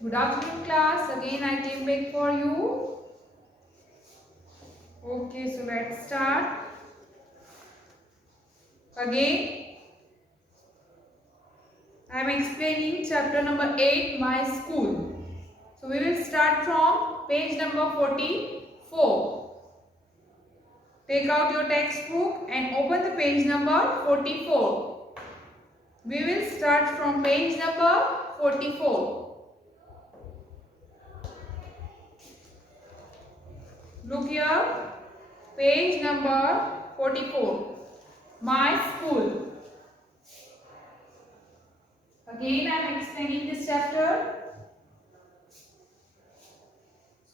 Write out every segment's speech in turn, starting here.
Good afternoon, class. Again, I came back for you. Okay, so let's start. Again, I am explaining chapter number 8, My School. So, we will start from page number 44. Take out your textbook and open the page number 44. We will start from page number 44. Look here, page number 44. My School. Again, I am explaining this chapter.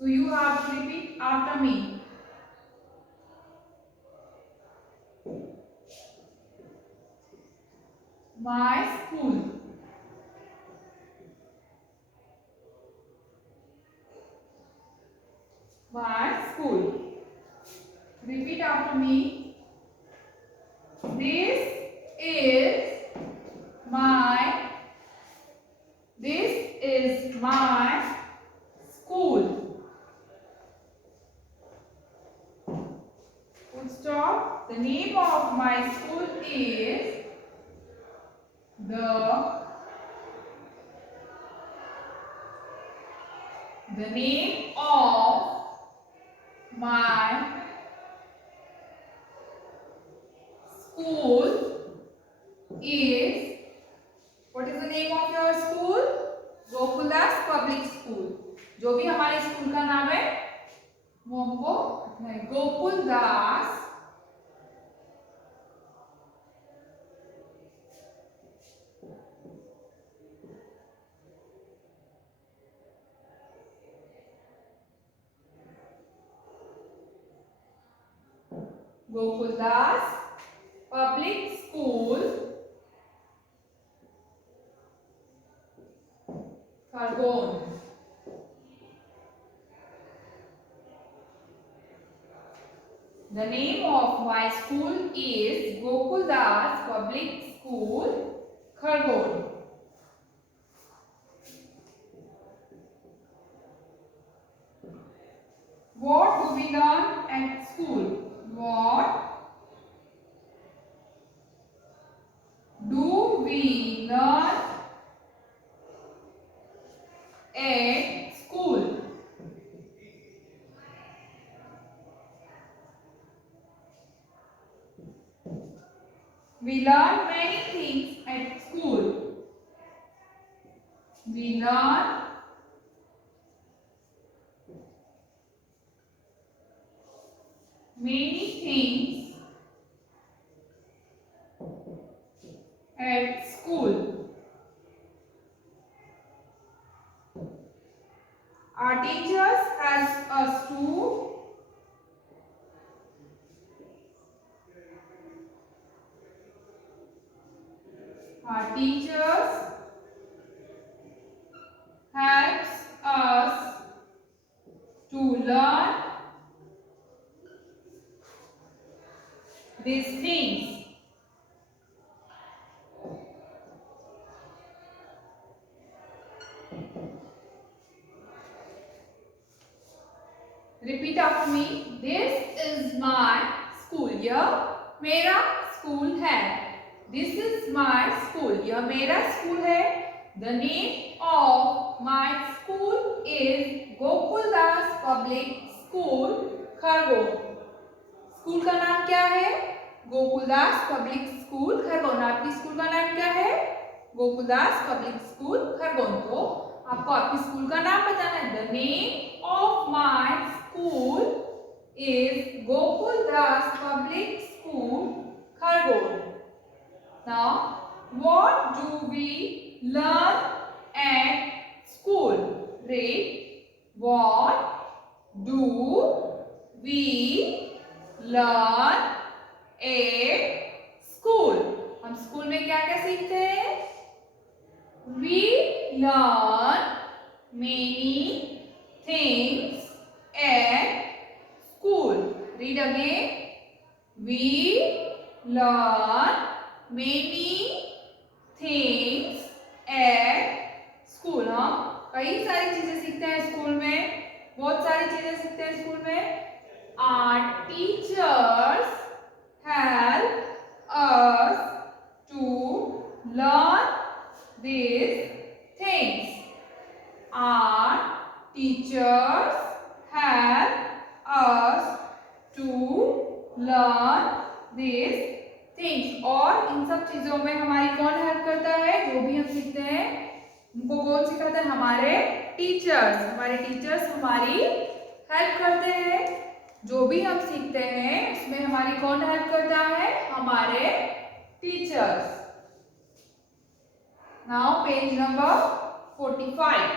So, you have to repeat after me. My school. My school. Repeat after me. This is my. This is my school. Full stop. The name of my school is the name of my school is. What is the name of your school? Gokuldas public school. जो भी हमारे स्कूल का नाम है वो हमको Gokuldas public school Khargone. The name of my school is Gokuldas Public School, Khargone. What do we learn at school? What do we learn at school? We learn many things at school. We learn many things at school. Our teachers help us to Our teachers helps us to learn these things. Repeat after me. This is my school. यह मेरा स्कूल है. This is my school. यह मेरा स्कूल है. The name of my school is Gokuldas Public School, Khargone. School का नाम क्या है? Gokuldas public school Khargone. आपकी स्कूल का नाम क्या है? Gokuldas public school Khargone. तो आपको आपकी स्कूल का नाम बताना है. The name of my school is Gokuldas public school Khargone. Now what do we learn at school? Read. What do we learn at school? हम स्कूल में क्या क्या सीखते हैं? We learn many things at school. Read again. We learn many things at school. हम कई सारी चीजें सीखते हैं स्कूल में? Our teachers help us to learn these things. Our teachers help us to learn these things. और इन सब चीजों में हमारी कौन हेल्प करता है? जो भी हम सीखते हैं उनको कौन सिखाता है? हमारे टीचर्स। हमारे टीचर्स हमारी हेल्प करते हैं। जो भी हम सीखते हैं उसमें हमारी कौन हेल्प करता है? हमारे teachers. Now page number 45.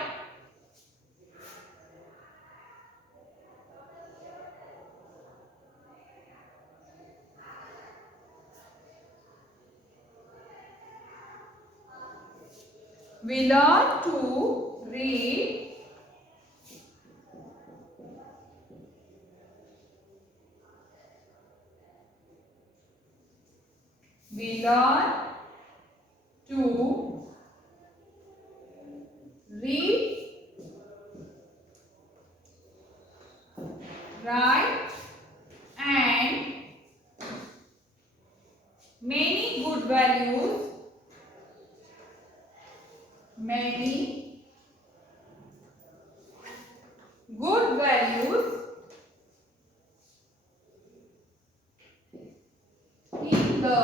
We learn to read we learn to read, write and many good values, many good values in the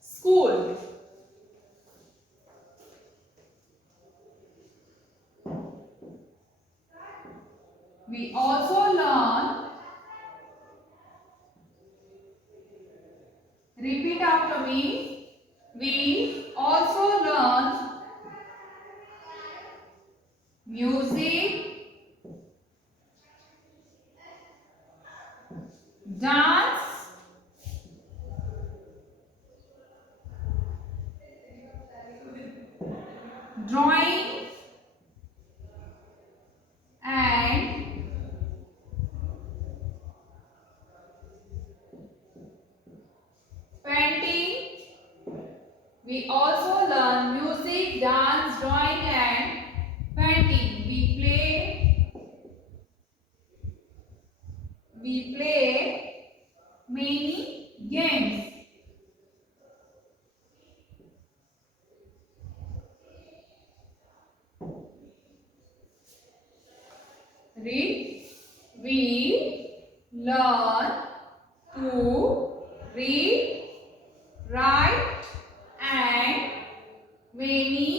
school. We also learn, repeat after me, we also learn music, dance, drawing and painting. We also learn music, dance, drawing and painting. We play many games. Read. We learn to read, write and many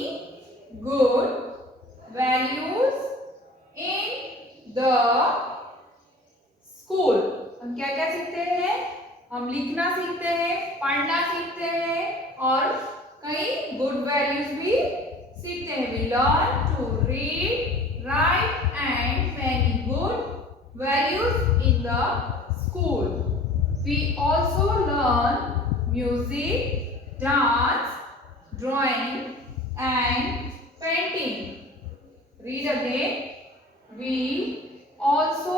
good values in the school. हम क्या क्या सीखते हैं? हम लिखना सीखते हैं, पढ़ना सीखते हैं और कई गुड वैल्यूज भी सीखते हैं. We learn to read, write and many good values in the school. We also learn music, dance, drawing and painting. Read again. We also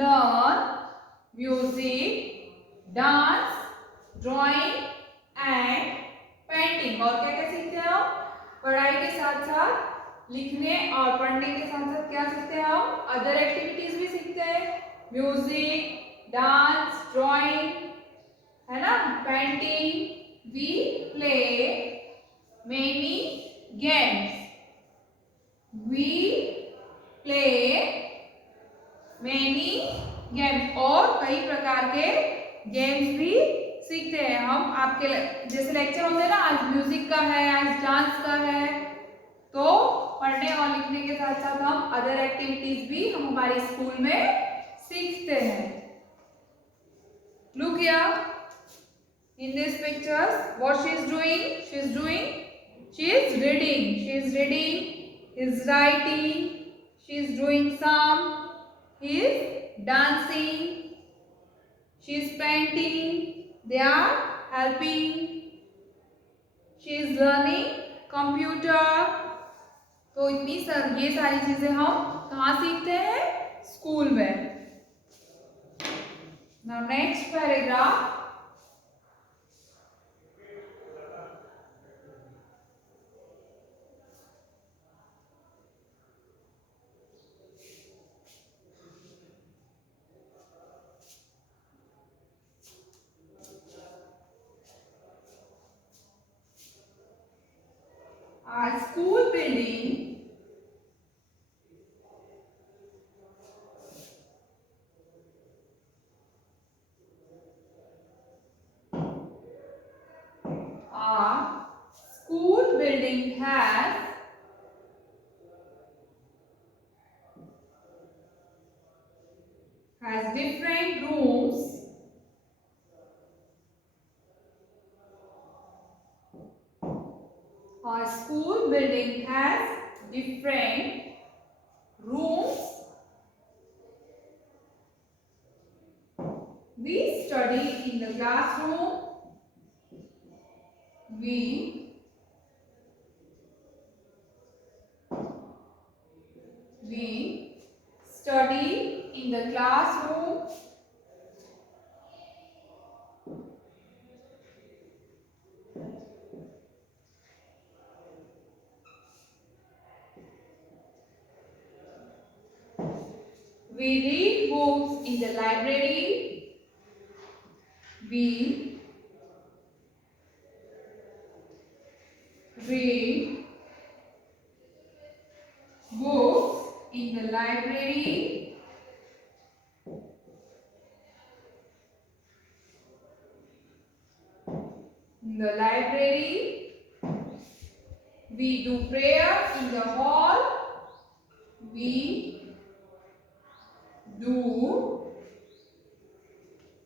learn music, dance, drawing and painting. और क्या क्या सीखते हैं हम? पढ़ाई के साथ साथ लिखने और पढ़ने के साथ साथ क्या सीखते हैं हम? अदर एक्टिविटीज भी सीखते हैं. म्यूजिक, डांस, ड्राइंग, है ना, painting. We play many games. We play many games. और कई प्रकार के गेम्स भी सीखते हैं हम. आपके जैसे लेक्चर होते हैं ना, आज म्यूजिक का है, आज डांस का है, तो पढ़ने और लिखने के साथ साथ हम अदर एक्टिविटीज भी हम हमारे स्कूल में सीखते हैं. Look here in these pictures. What she is doing? She is reading. She is reading. He is writing. She is doing some. He is dancing. She is painting. They are helping. She is learning computer. तो ये सारी चीजें हम कहाँ सीखते हैं? School में. Now next paragraph. Our school building our school building has different rooms. Our school building has different rooms. We study in the classroom. We study in the classroom. We read books in the library. We read books in the library. In the library. We do prayer in the hall. We do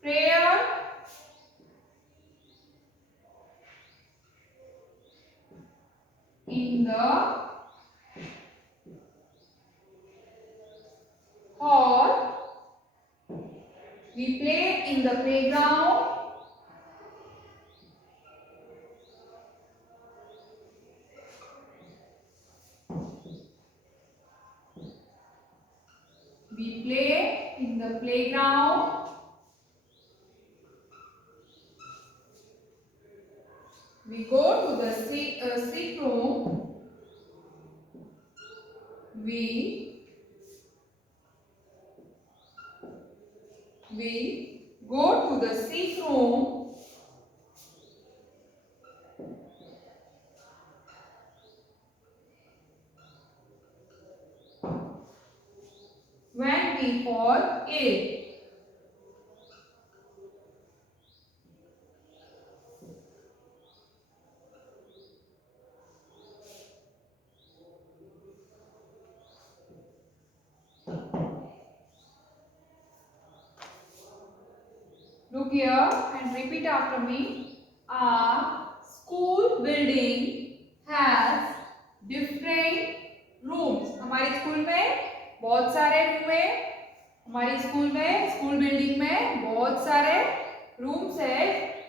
prayer in the hall. We play in the playground. We play in the playground. We go to the sick room. We go to the sick room. When we fall ill. Look here and repeat after me. Our school building has different rooms. हमारे स्कूल में बहुत सारे रूम है. हमारी school building में बहुत सारे रूम्स है.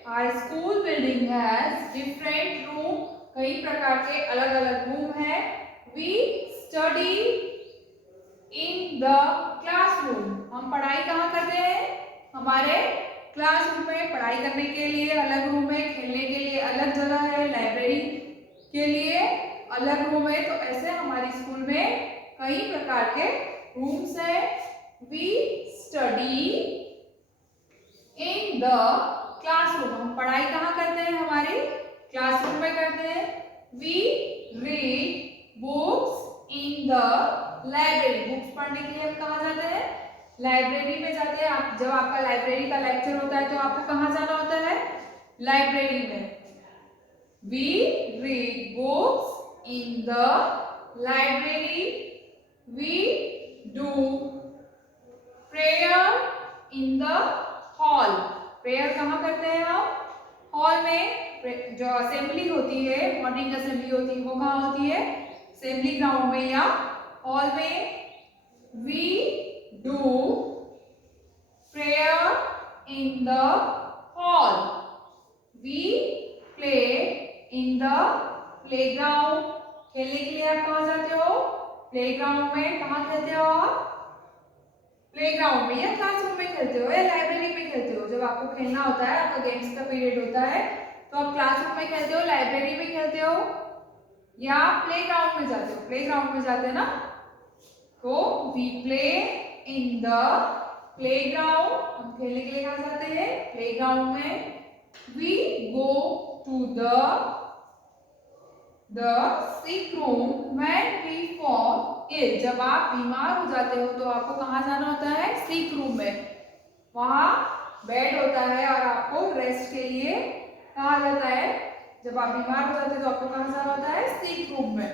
Our school building has different room. कई प्रकार के अलग अलग रूम है. We study in the classroom. हम पढ़ाई कहाँ करते हैं? हमारे क्लासरूम में. पढ़ाई करने के लिए अलग रूम है, खेलने के लिए अलग जगह है, लाइब्रेरी के लिए अलग रूम है. तो ऐसे हमारी स्कूल में कई प्रकार के रूम्स है. We study in the classroom. हम पढ़ाई कहाँ करते हैं? हमारे क्लासरूम में करते हैं. We read books in the library. Books पढ़ने के लिए हम कहाँ जाते हैं? लाइब्रेरी में जाते हैं. आप जब आपका लाइब्रेरी का लेक्चर होता है तो आपको कहाँ जाना होता है? लाइब्रेरी में. We read books in the library. We do prayer in the hall. Prayer कहाँ करते हैं हम? हॉल में. जो असेंबली होती है, मॉर्निंग असेंबली होती है, वो कहाँ होती है? असेंबली ग्राउंड में या हॉल में. We do prayer in the hall. We play in the playground. खेलने के लिए आप कहाँ जाते हो? प्लेग्राउंड में. कहाँ खेलते हो आप? प्लेग्राउंड में या क्लासरूम में खेलते हो या लाइब्रेरी में खेलते हो? जब आपको खेलना होता है, आपका गेम्स का पीरियड होता है, तो आप क्लासरूम में खेलते हो, लाइब्रेरी में खेलते हो या प्लेग्राउंड में जाते हो? प्लेग्राउंड में जाते हैं ना. तो we play in the playground. हम खेलने के लिए कहाँ जाते हैं? प्लेग्राउंड में. We go to the the sick room when we fall ill. जब आप बीमार हो जाते हो तो आपको कहाँ जाना होता है? सिक रूम में। वहां बेड होता है और आपको रेस्ट के लिए कहा जाता है। जब आप बीमार हो जाते हो तो आपको कहाँ जाना होता है? सिक रूम में।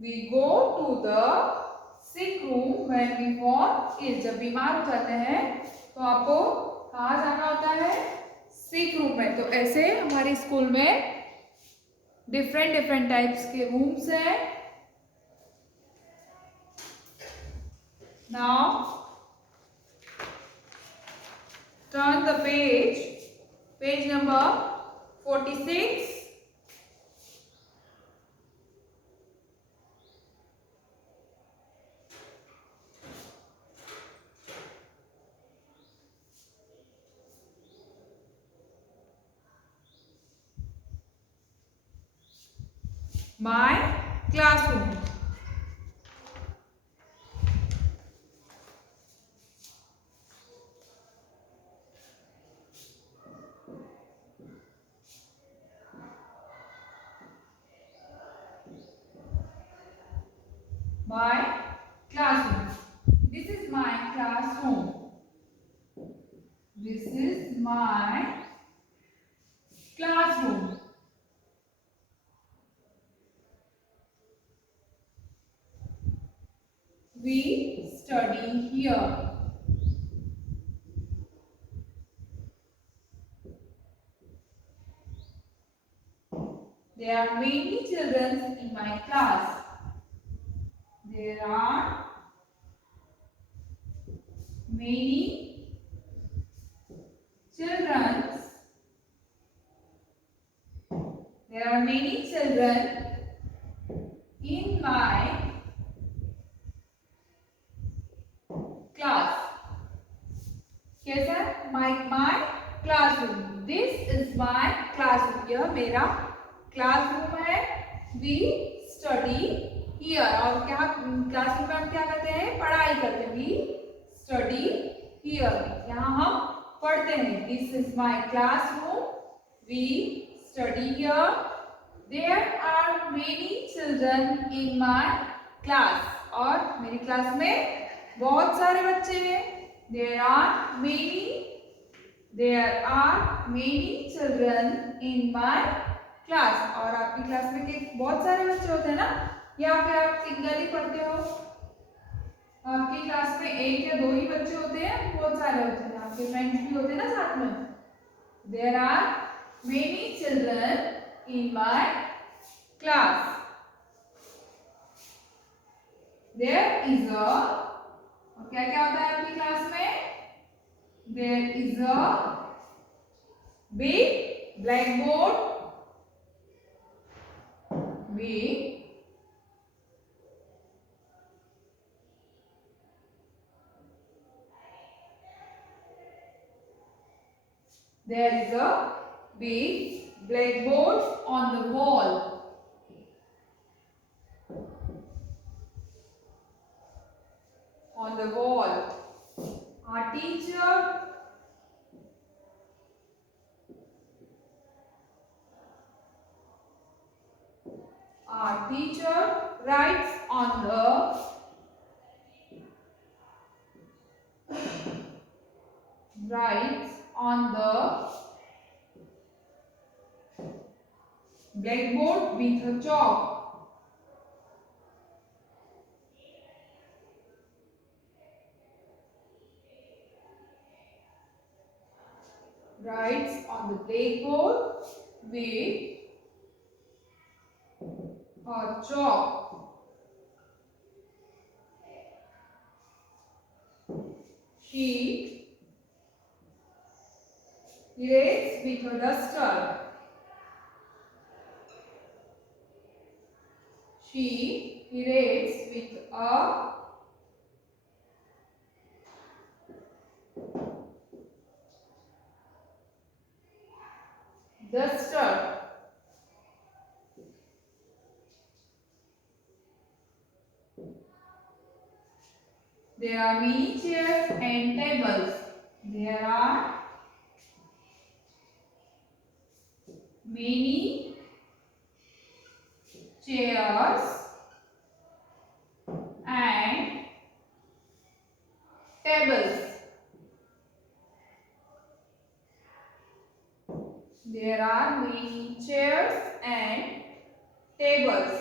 We go to the sick room when we fall ill. जब बीमार हो जाते हैं तो आपको कहाँ जाना होता है? सिक रूम में। तो ऐसे हमारे स्कूल में डिफरेंट डिफरेंट टाइप्स के रूम्स हैं। Now turn the page, page number 46. My classroom. My classroom. This is my classroom. This is my classroom. We study here. There are many children in my class. There are many children. There are many children in my class. कैसा? My classroom. This is my classroom. यह मेरा क्लासरूम है. We study here. और क्या क्लासरूम में हम क्या करते हैं? पढ़ाई करते हैं. We study here. यहाँ हम पढ़ते हैं. This is my classroom. We study here. There are many children in my class. और मेरी क्लास में बहुत सारे बच्चे हैं. There are many children in my class. और आपकी क्लास में बहुत सारे बच्चे होते हैं ना, या फिर आप सिंगल ही पढ़ते हो? आपकी क्लास में एक या दो ही बच्चे होते हैं? बहुत सारे होते हैं. आपके फ्रेंड्स भी होते हैं ना साथ में. There are many children in my class. There is a, और क्या क्या होता है आपकी क्लास में? There is a big blackboard. Big There is a big blackboard on the wall. On the wall. Our teacher writes on the blackboard with a chalk. Writes on the blackboard with a chalk. She erases with a duster. She erases with a duster. There are many chairs and tables. There are many chairs and tables. There are many chairs and tables.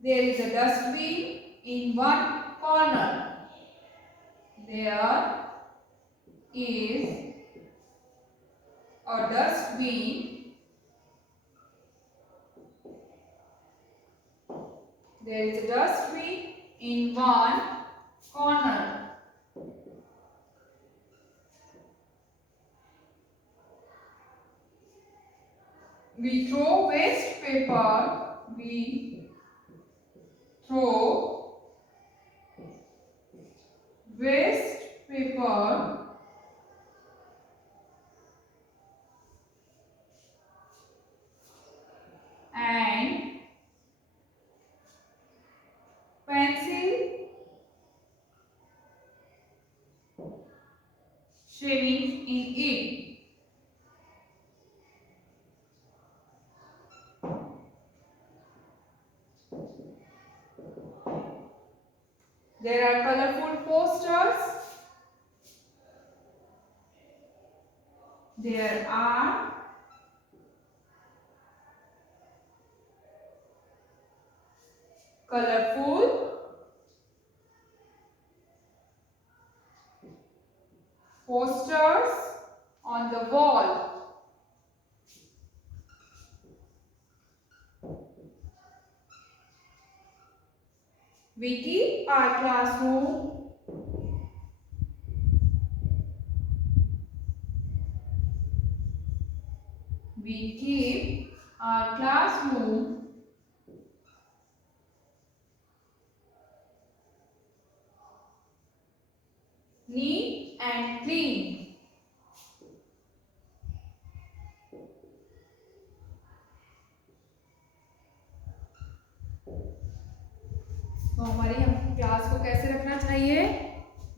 There is a dustbin in one corner. There is a dustbin. There is a dustbin in one corner. We throw waste paper. We throw waste paper and pencil shavings in it. There are colorful posters. There are colorful posters on the wall. We keep our classroom neat and clean. तो हमारी हम क्लास को कैसे रखना चाहिए?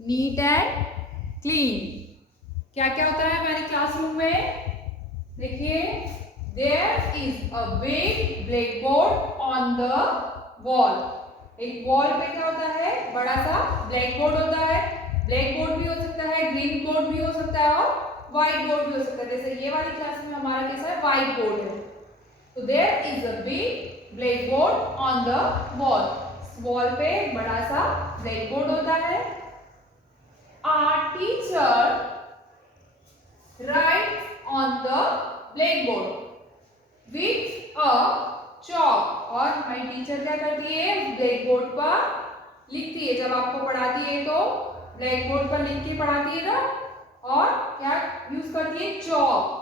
Neat and clean. क्या क्या होता है हमारे क्लासरूम में? देखिए, there is a big black board on the wall. एक वॉल पे क्या होता है? बड़ा सा ब्लैक बोर्ड होता है. ब्लैक बोर्ड भी हो सकता है, ग्रीन बोर्ड भी हो सकता है और व्हाइट बोर्ड भी हो सकता है. जैसे ये वाली क्लास में हमारा कैसा है? व्हाइट बोर्ड है. तो there is a big black board on the wall. Wall पे बड़ा सा ब्लैक बोर्ड होता है. Our teacher writes on the blackboard with a chalk. और हमारी टीचर क्या करती है? ब्लैक बोर्ड पर लिखती है. जब आपको पढ़ाती है तो ब्लैक बोर्ड पर लिख के पढ़ाती है ना. और क्या यूज करती है? Chalk.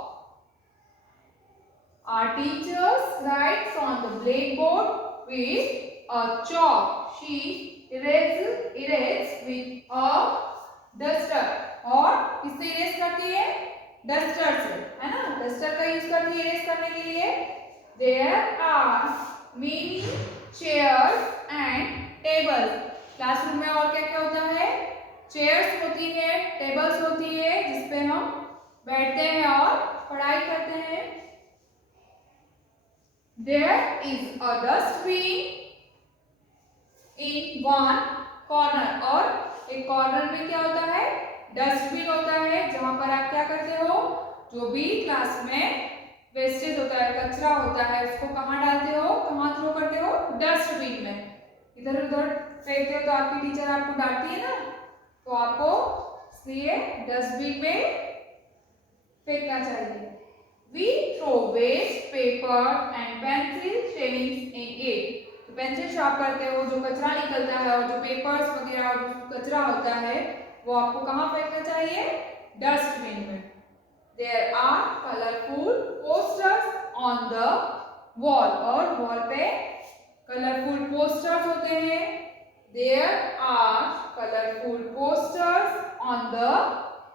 Our teachers writes on the blackboard with a chalk. She erases with a duster. और किससे इरेज करती है? डस्टर से, है ना. डस्टर का यूज करती है इरेज करने के लिए. There are many chairs and tables. Classroom में और क्या क्या होता है? चेयर्स होती है, टेबल्स होती है जिसपे हम बैठते हैं और पढ़ाई करते हैं. There is a dustbin in one corner. और एक कॉर्नर में क्या होता है? डस्टबिन होता है जहां पर आप क्या करते हो? जो भी क्लास में वेस्टेज होता है, कचरा होता है, उसको कहाँ डालते हो? कहाँ थ्रो करते हो? डस्टबिन में. इधर उधर फेंकते हो तो आपकी टीचर आपको डांटती है ना. तो आपको इसलिए डस्टबिन में फेंकना चाहिए. We throw waste paper and pencil shavings in it. तो पेंसिल शार्प करते हो, जो कचरा निकलता है और जो पेपर्स वगैरह और कचरा होता है वो आपको कहाँ फेंकना चाहिए? डस्टबिन में. There are colorful posters on the wall. और वॉल पे कलरफुल पोस्टर्स होते हैं. There are colorful posters on the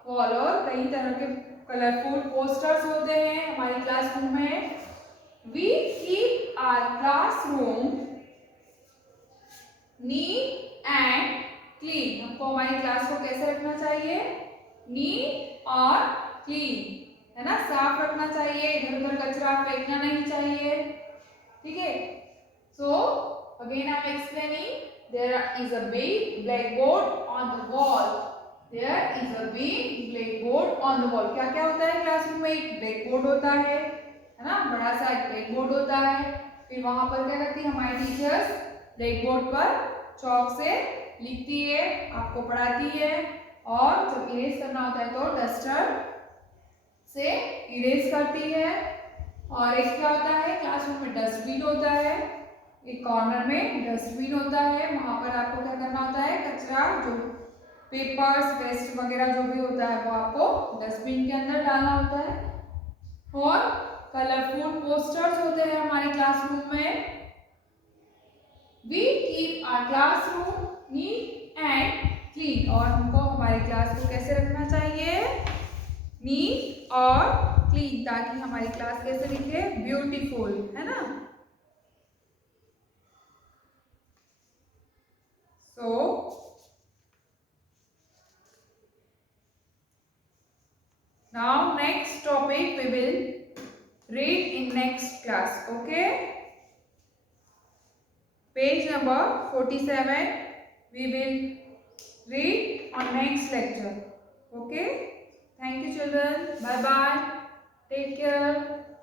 wall. और कई तरह के कलरफुल पोस्टर्स होते हैं हमारी क्लासरूम में. We keep our classroom neat and clean. हमको हमारी क्लास को कैसे रखना चाहिए? नीट और क्लीन, है ना. साफ रखना चाहिए, इधर उधर कचरा फेंकना नहीं चाहिए. ठीक है. So again I am explaining. There is a big blackboard on the wall. There is a big blackboard on the wall. क्या क्या होता है क्लासरूम में? एक ब्लैकबोर्ड होता है ना, बड़ा सा एक ब्लैकबोर्ड होता है। फिर वहां पर क्या करती है हमारी टीचर्स? ब्लैकबोर्ड पर चौक से लिखती है, आपको पढ़ाती है, और जब इरेज करना होता है तो डस्टर से इरेज करती है। और एक क्या होता है क्लासरूम में? डस्टबिन होता है। एक कॉर्नर में डस्टबिन होता है, वहां पर आपको क्या करना होता है? कचरा, जो पेपर्स, वेस्ट वगैरह जो भी होता है वो आपको डस्टबिन के अंदर डालना होता है। और कलरफुल पोस्टर्स होते हैं हमारे क्लासरूम में। We keep our classroom neat and clean. और हमको हमारी क्लास को कैसे रखना चाहिए? नीट और क्लीन, ताकि हमारी क्लास कैसे दिखे? ब्यूटीफुल, है ना। So now next topic we will read in next class. Okay, page number 47 we will read on next lecture. Okay, thank you children, bye bye, take care.